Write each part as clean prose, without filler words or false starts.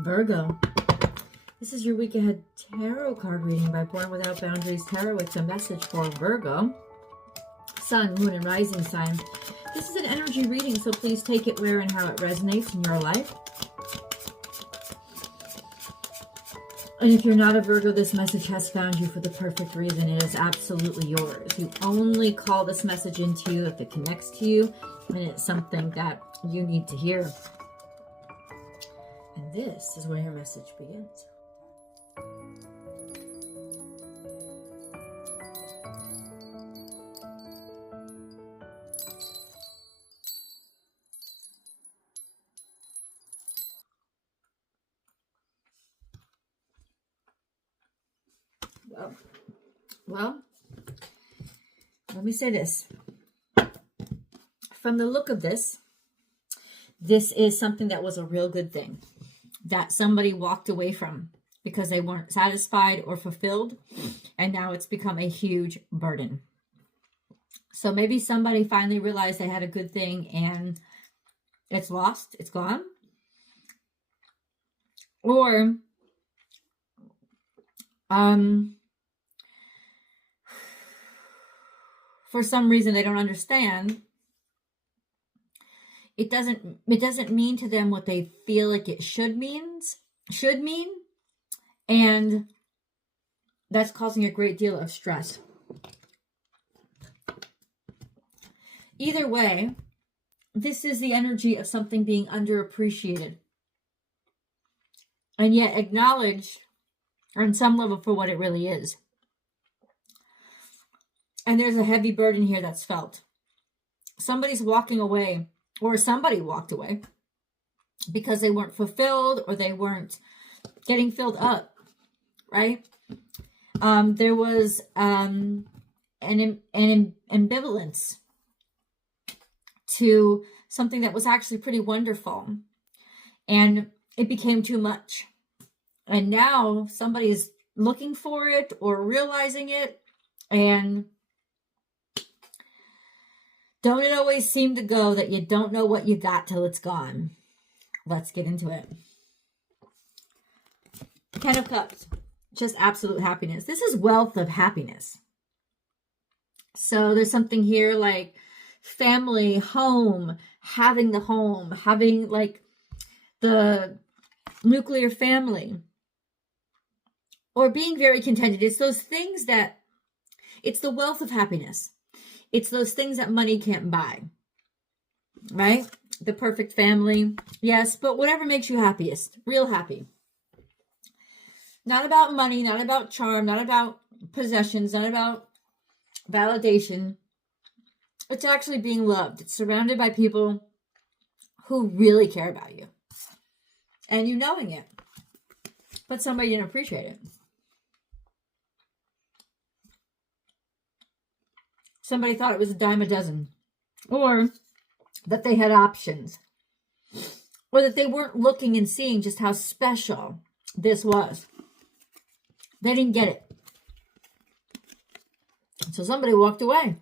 Virgo, this is your week ahead tarot card reading by Born Without Boundaries Tarot. It's a message for Virgo, Sun, Moon, and Rising sign. This is an energy reading, so please take it where and how it resonates in your life. And if you're not a Virgo, this message has found you for the perfect reason. It is absolutely yours. You only call this message into you if it connects to you and it's something that you need to hear. And this is where your message begins. Well, let me say this. From the look of this, this is something that was a real good thing that somebody walked away from because they weren't satisfied or fulfilled, and now it's become a huge burden. So maybe somebody finally realized they had a good thing and it's lost, it's gone. Or for some reason they don't understand. It doesn't mean to them what they feel like it should mean, and that's causing a great deal of stress. Either way, this is the energy of something being underappreciated and yet acknowledged on some level for what it really is. And there's a heavy burden here that's felt. Somebody's walking away, or somebody walked away because they weren't fulfilled or they weren't getting filled up, right? There was an ambivalence to something that was actually pretty wonderful, and it became too much. And now somebody's looking for it or realizing it, and don't it always seem to go that you don't know what you got till it's gone? Let's get into it. Ten of Cups, just absolute happiness. This is wealth of happiness. So there's something here like family, home, having like the nuclear family, or being very contented. It's those things that, it's the wealth of happiness. It's those things that money can't buy, right? The perfect family, yes, but whatever makes you happiest, real happy. Not about money, not about charm, not about possessions, not about validation. It's actually being loved. It's surrounded by people who really care about you. And you knowing it, but somebody didn't appreciate it. Somebody thought it was a dime a dozen, or that they had options, or that they weren't looking and seeing just how special this was. They didn't get it. So somebody walked away.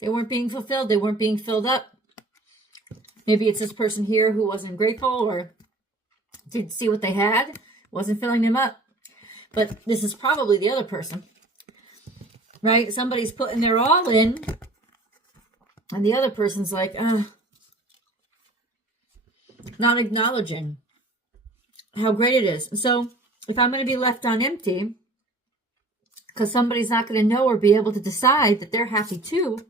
They weren't being fulfilled. They weren't being filled up. Maybe it's this person here who wasn't grateful or didn't see what they had, wasn't filling them up. But this is probably the other person. Right? Somebody's putting their all in, and the other person's like, not acknowledging how great it is. So if I'm going to be left on empty, because somebody's not going to know or be able to decide that they're happy too,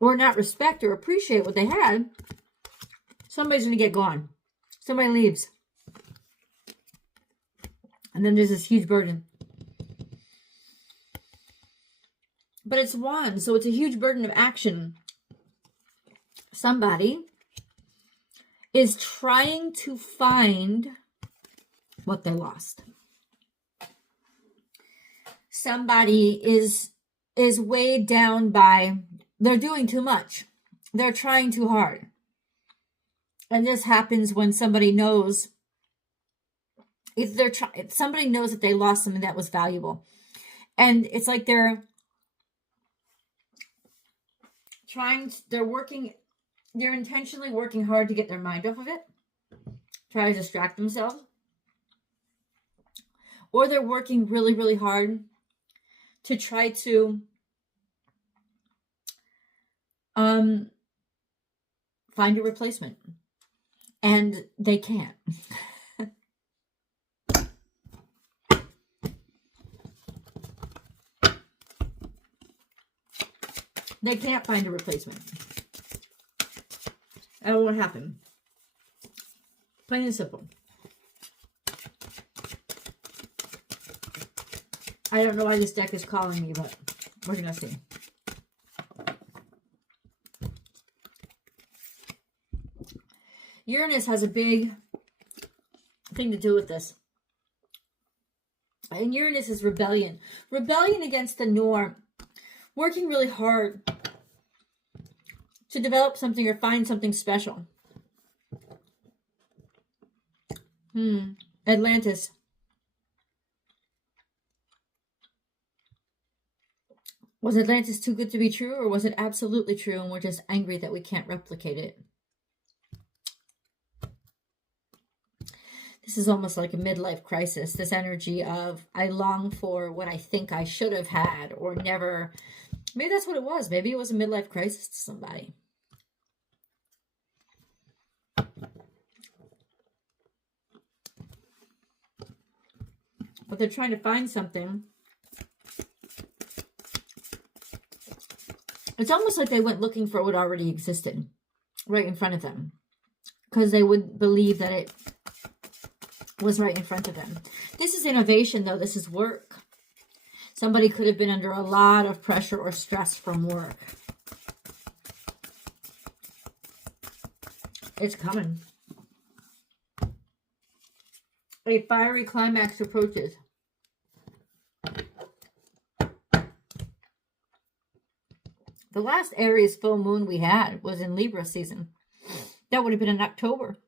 or not respect or appreciate what they had, somebody's going to get gone. Somebody leaves. And then there's this huge burden. But it's one, so it's a huge burden of action. Somebody is trying to find what they lost. Somebody is weighed down by, they're doing too much. They're trying too hard. And this happens when somebody knows, if somebody knows that they lost something that was valuable. And it's like they're they're intentionally working hard to get their mind off of it, try to distract themselves. Or they're working really, really hard to try to find a replacement. And they can't. They can't find a replacement. That won't happen. Plain and simple. I don't know why this deck is calling me, but we're going to see. Uranus has a big thing to do with this. And Uranus is rebellion. Rebellion against the norm. Working really hard to develop something or find something special. Atlantis. Was Atlantis too good to be true, or was it absolutely true and we're just angry that we can't replicate it? This is almost like a midlife crisis. This energy of, I long for what I think I should have had or never. Maybe that's what it was. Maybe it was a midlife crisis to somebody. But they're trying to find something. It's almost like they went looking for what already existed right in front of them. Because they would believe that it was right in front of them. This is innovation, though. This is work. Somebody could have been under a lot of pressure or stress from work. It's coming. A fiery climax approaches. The last Aries full moon we had was in Libra season. That would have been in October.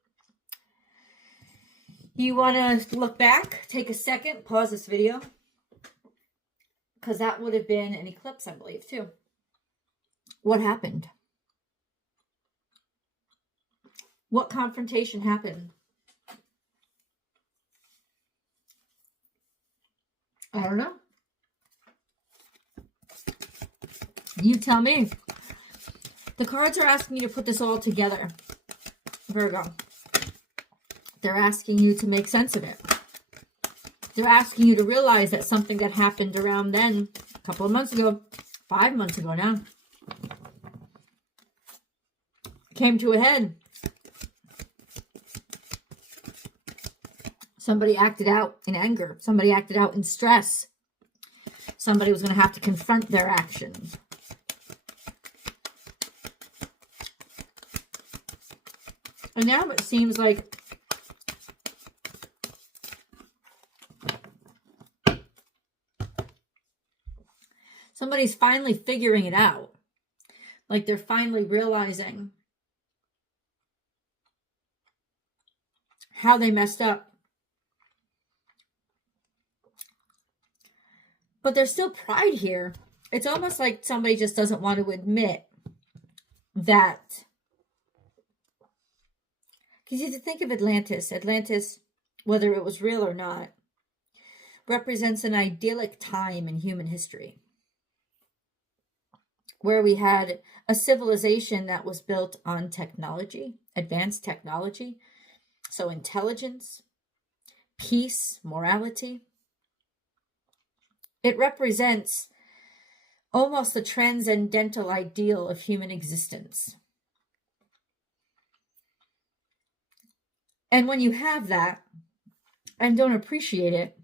You want to look back, take a second, pause this video. Because that would have been an eclipse, I believe, too. What happened? What confrontation happened? I don't know. You tell me. The cards are asking you to put this all together, Virgo. They're asking you to make sense of it. They're asking you to realize that something that happened around then, a couple of months ago, 5 months ago now, came to a head. Somebody acted out in anger. Somebody acted out in stress. Somebody was going to have to confront their actions. And now it seems like somebody's finally figuring it out. Like they're finally realizing how they messed up. But there's still pride here. It's almost like somebody just doesn't want to admit that. Because you think of Atlantis. Atlantis, whether it was real or not, represents an idyllic time in human history, where we had a civilization that was built on technology, advanced technology, so intelligence, peace, morality. It represents almost the transcendental ideal of human existence. And when you have that and don't appreciate it,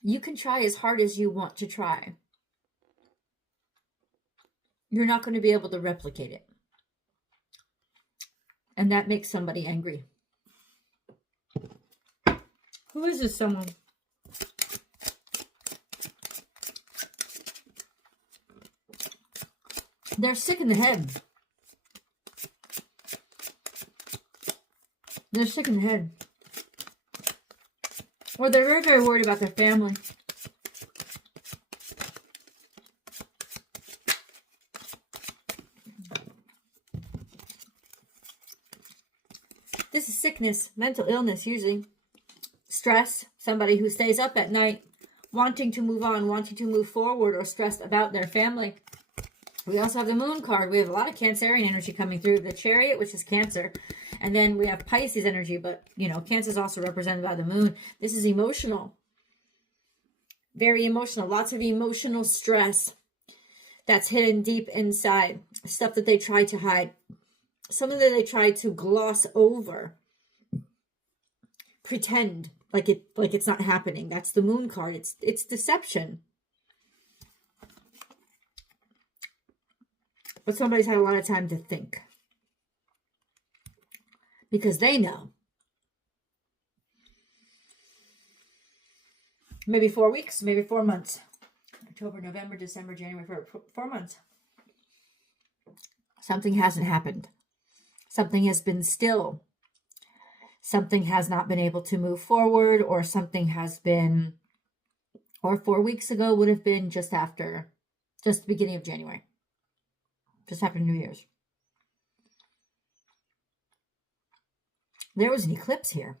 you can try as hard as you want to try. You're not going to be able to replicate it. And that makes somebody angry. Who is this someone? They're sick in the head. They're sick in the head. Or they're very, very worried about their family. This is sickness, mental illness usually. Stress, somebody who stays up at night, wanting to move on, wanting to move forward, or stressed about their family. We also have the moon card. We have a lot of Cancerian energy coming through. The Chariot, which is Cancer. And then we have Pisces energy, but, you know, Cancer is also represented by the moon. This is emotional. Very emotional. Lots of emotional stress that's hidden deep inside. Stuff that they try to hide. Something that they try to gloss over. Pretend like it's not happening. That's the moon card. It's deception. But somebody's had a lot of time to think. Because they know. Maybe 4 weeks, maybe 4 months. October, November, December, January, February, 4 months. Something hasn't happened. Something has been still. Something has not been able to move forward, or something has been, or 4 weeks ago would have been just the beginning of January. Just after New Year's. There was an eclipse here.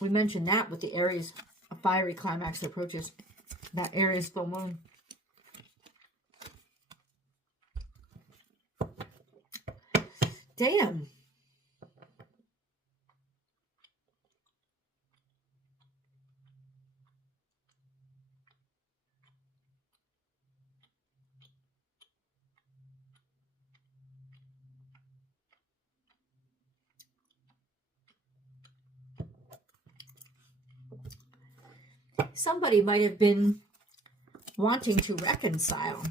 We mentioned that with the Aries, a fiery climax approaches. That Aries full moon. Damn. Somebody might have been wanting to reconcile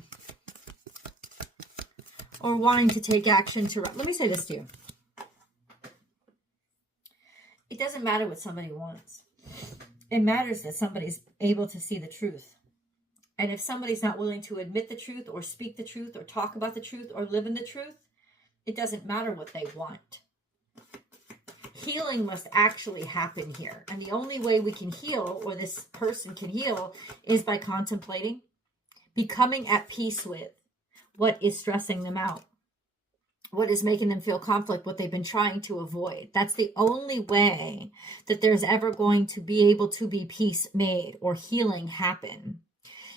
or wanting to take action to... Let me say this to you. It doesn't matter what somebody wants. It matters that somebody's able to see the truth. And if somebody's not willing to admit the truth or speak the truth or talk about the truth or live in the truth, it doesn't matter what they want. Healing must actually happen here. And the only way we can heal, or this person can heal, is by contemplating, becoming at peace with what is stressing them out, what is making them feel conflict, what they've been trying to avoid. That's the only way that there's ever going to be able to be peace made or healing happen,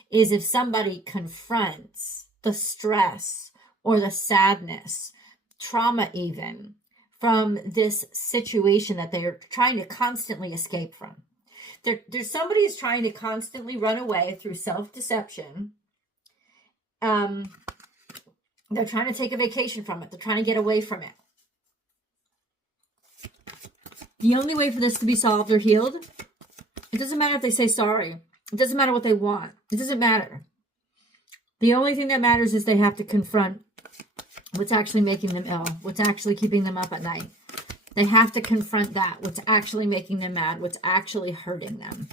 is if somebody confronts the stress or the sadness, trauma even, from this situation that they're trying to constantly escape from. There's somebody who's trying to constantly run away through self-deception. They're trying to take a vacation from it. They're trying to get away from it. The only way for this to be solved or healed, it doesn't matter if they say sorry. It doesn't matter what they want. It doesn't matter. The only thing that matters is they have to confront what's actually making them ill, what's actually keeping them up at night. They have to confront that, what's actually making them mad, what's actually hurting them.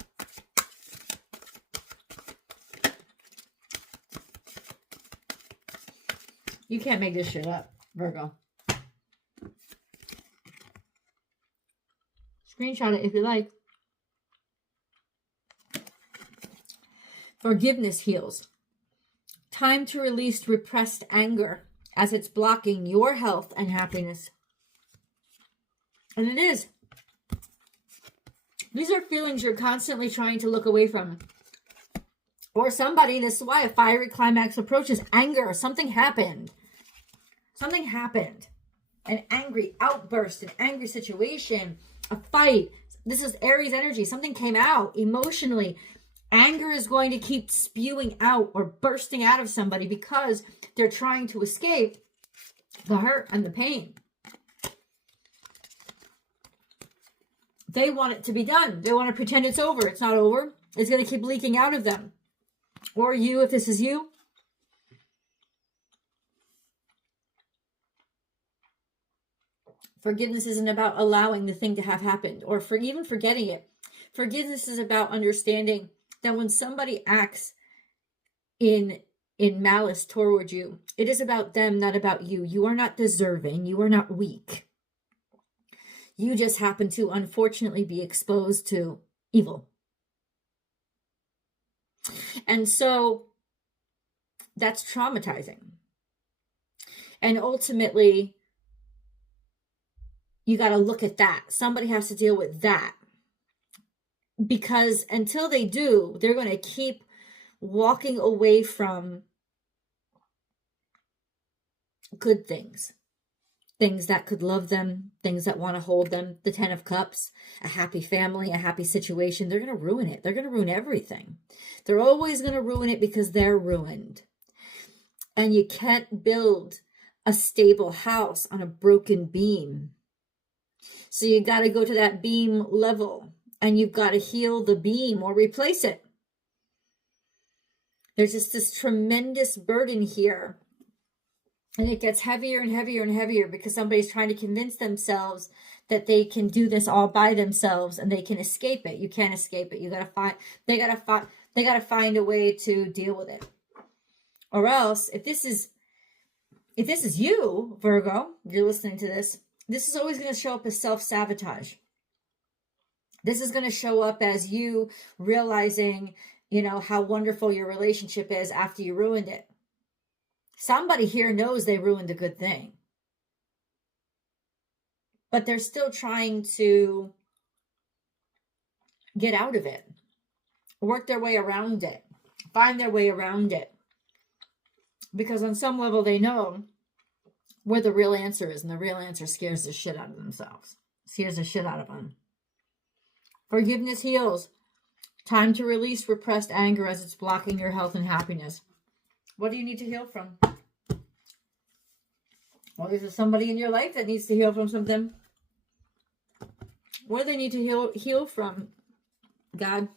You can't make this shit up, Virgo. Screenshot it if you like. Forgiveness heals. Time to release repressed anger, as it's blocking your health and happiness. And it is. These are feelings you're constantly trying to look away from. Or somebody, this is why a fiery climax approaches. Anger, something happened. Something happened. An angry outburst, an angry situation, a fight. This is Aries energy. Something came out emotionally. Anger is going to keep spewing out or bursting out of somebody because they're trying to escape the hurt and the pain. They want it to be done. They want to pretend it's over. It's not over. It's going to keep leaking out of them. Or you, if this is you. Forgiveness isn't about allowing the thing to have happened or even forgetting it. Forgiveness is about understanding that when somebody acts in malice toward you, it is about them, not about you. You are not deserving. You are not weak. You just happen to, unfortunately, be exposed to evil. And so that's traumatizing. And ultimately, you got to look at that. Somebody has to deal with that. Because until they do, they're going to keep walking away from good things. Things that could love them, things that want to hold them, the 10 of Cups, a happy family, a happy situation. They're going to ruin it. They're going to ruin everything. They're always going to ruin it because they're ruined. And you can't build a stable house on a broken beam. So you got to go to that beam level and you've got to heal the beam or replace it. There's just this tremendous burden here. And it gets heavier and heavier and heavier because somebody's trying to convince themselves that they can do this all by themselves and they can escape it. You can't escape it. They gotta find a way to deal with it. Or else, if this is you, Virgo, you're listening to this, this is always going to show up as self-sabotage. This is going to show up as you realizing, how wonderful your relationship is after you ruined it. Somebody here knows they ruined a good thing. But they're still trying to get out of it. Work their way around it. Find their way around it. Because on some level they know where the real answer is. And the real answer scares the shit out of themselves. Scares the shit out of them. Forgiveness heals. Time to release repressed anger as it's blocking your health and happiness. What do you need to heal from? Well, there's somebody in your life that needs to heal from something. What do they need to heal from, God?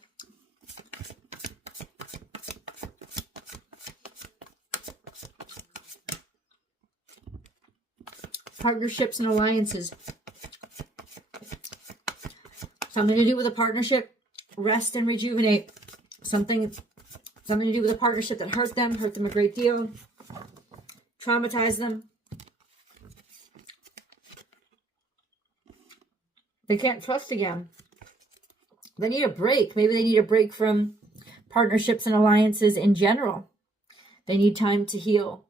Partnerships and alliances. Something to do with a partnership. Rest and rejuvenate. Something to do with a partnership that hurt them a great deal. Traumatized them. They can't trust again. They need a break. Maybe they need a break from partnerships and alliances in general. They need time to heal.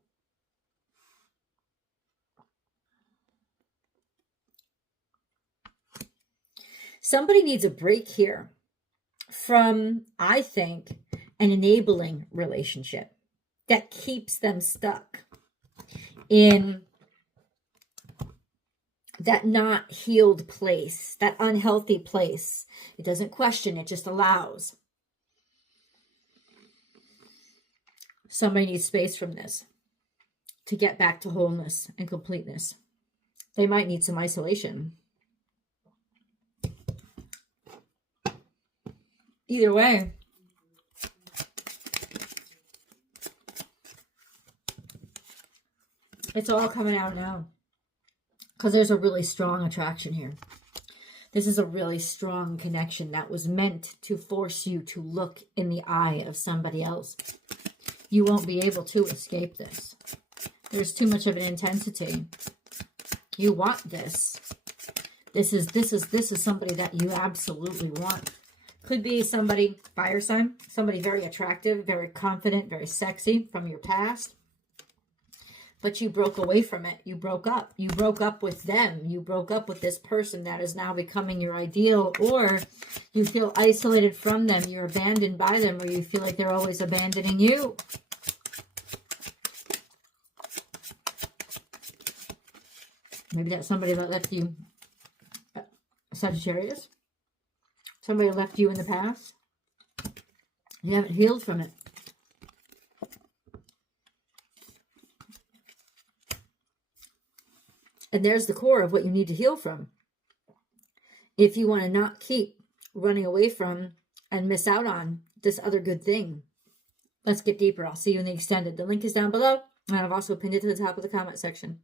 Somebody needs a break here from, I think, an enabling relationship that keeps them stuck in that not healed place, that unhealthy place. It doesn't question, it just allows. Somebody needs space from this to get back to wholeness and completeness. They might need some isolation. Either way, it's all coming out now. Because there's a really strong attraction here. This is a really strong connection that was meant to force you to look in the eye of somebody else. You won't be able to escape this. There's too much of an intensity. You want this. This is somebody that you absolutely want. Could be somebody, fire sign, somebody very attractive, very confident, very sexy from your past. But you broke away from it. You broke up. You broke up with them. You broke up with this person that is now becoming your ideal. Or you feel isolated from them. You're abandoned by them. Or you feel like they're always abandoning you. Maybe that's somebody that left you. Sagittarius. Somebody left you in the past. You haven't healed from it. And there's the core of what you need to heal from. If you want to not keep running away from and miss out on this other good thing. Let's get deeper. I'll see you in the extended. The link is down below. And I've also pinned it to the top of the comment section.